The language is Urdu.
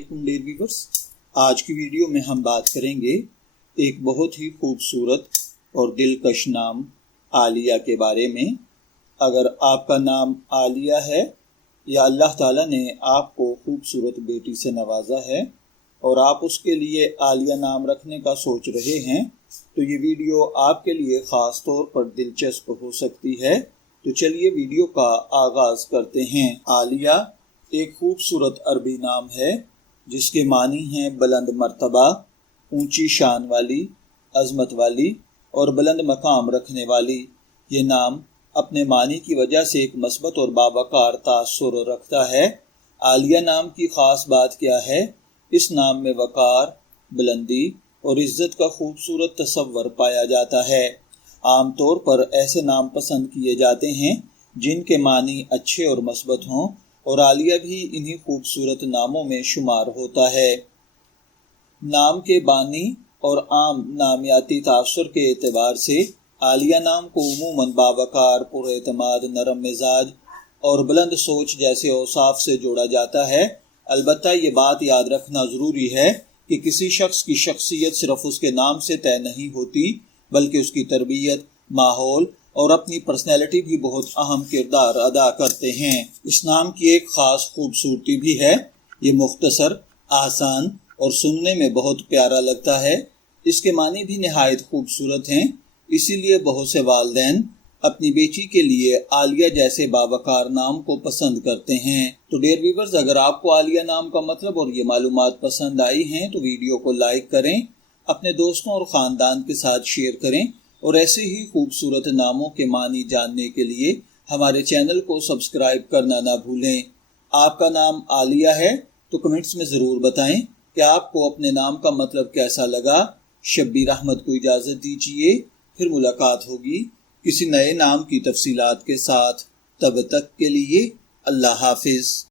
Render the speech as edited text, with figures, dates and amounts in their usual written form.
ڈیئر ویورز، آج کی ویڈیو میں ہم بات کریں گے ایک بہت ہی خوبصورت اور دلکش نام عالیہ کے بارے میں۔ اگر آپ کا نام عالیہ ہے یا اللہ تعالیٰ نے آپ کو خوبصورت بیٹی سے نوازا ہے اور آپ اس کے لیے عالیہ نام رکھنے کا سوچ رہے ہیں تو یہ ویڈیو آپ کے لیے خاص طور پر دلچسپ ہو سکتی ہے۔ تو چلیے ویڈیو کا آغاز کرتے ہیں۔ عالیہ ایک خوبصورت عربی نام ہے جس کے معنی ہیں بلند مرتبہ، اونچی شان والی، عظمت والی اور بلند مقام رکھنے والی۔ یہ نام اپنے معنی کی وجہ سے ایک مثبت اور باوقار تاثر رکھتا ہے۔ عالیہ نام کی خاص بات کیا ہے؟ اس نام میں وقار، بلندی اور عزت کا خوبصورت تصور پایا جاتا ہے۔ عام طور پر ایسے نام پسند کیے جاتے ہیں جن کے معنی اچھے اور مثبت ہوں، اور عالیہ بھی انہی خوبصورت ناموں میں شمار ہوتا ہے۔ نام کے بانی اور عام نامیاتی تاثر کے اعتبار سے عالیہ نام کو عموماً باوقار، پر اعتماد، نرم مزاج اور بلند سوچ جیسے اوصاف سے جوڑا جاتا ہے۔ البتہ یہ بات یاد رکھنا ضروری ہے کہ کسی شخص کی شخصیت صرف اس کے نام سے طے نہیں ہوتی، بلکہ اس کی تربیت، ماحول اور اپنی پرسنالٹی بھی بہت اہم کردار ادا کرتے ہیں۔ اس نام کی ایک خاص خوبصورتی بھی ہے، یہ مختصر، آسان اور سننے میں بہت پیارا لگتا ہے۔ اس کے معنی بھی نہایت خوبصورت ہیں، اسی لیے بہت سے والدین اپنی بیٹی کے لیے عالیہ جیسے باوقار نام کو پسند کرتے ہیں۔ تو ڈیئر ویورز، اگر آپ کو عالیہ نام کا مطلب اور یہ معلومات پسند آئی ہیں تو ویڈیو کو لائک کریں، اپنے دوستوں اور خاندان کے ساتھ شیئر کریں، اور ایسے ہی خوبصورت ناموں کے معنی جاننے کے لیے ہمارے چینل کو سبسکرائب کرنا نہ بھولیں۔ آپ کا نام عالیہ ہے تو کمنٹس میں ضرور بتائیں کہ آپ کو اپنے نام کا مطلب کیسا لگا۔ شبیر احمد کو اجازت دیجیے، پھر ملاقات ہوگی کسی نئے نام کی تفصیلات کے ساتھ۔ تب تک کے لیے اللہ حافظ۔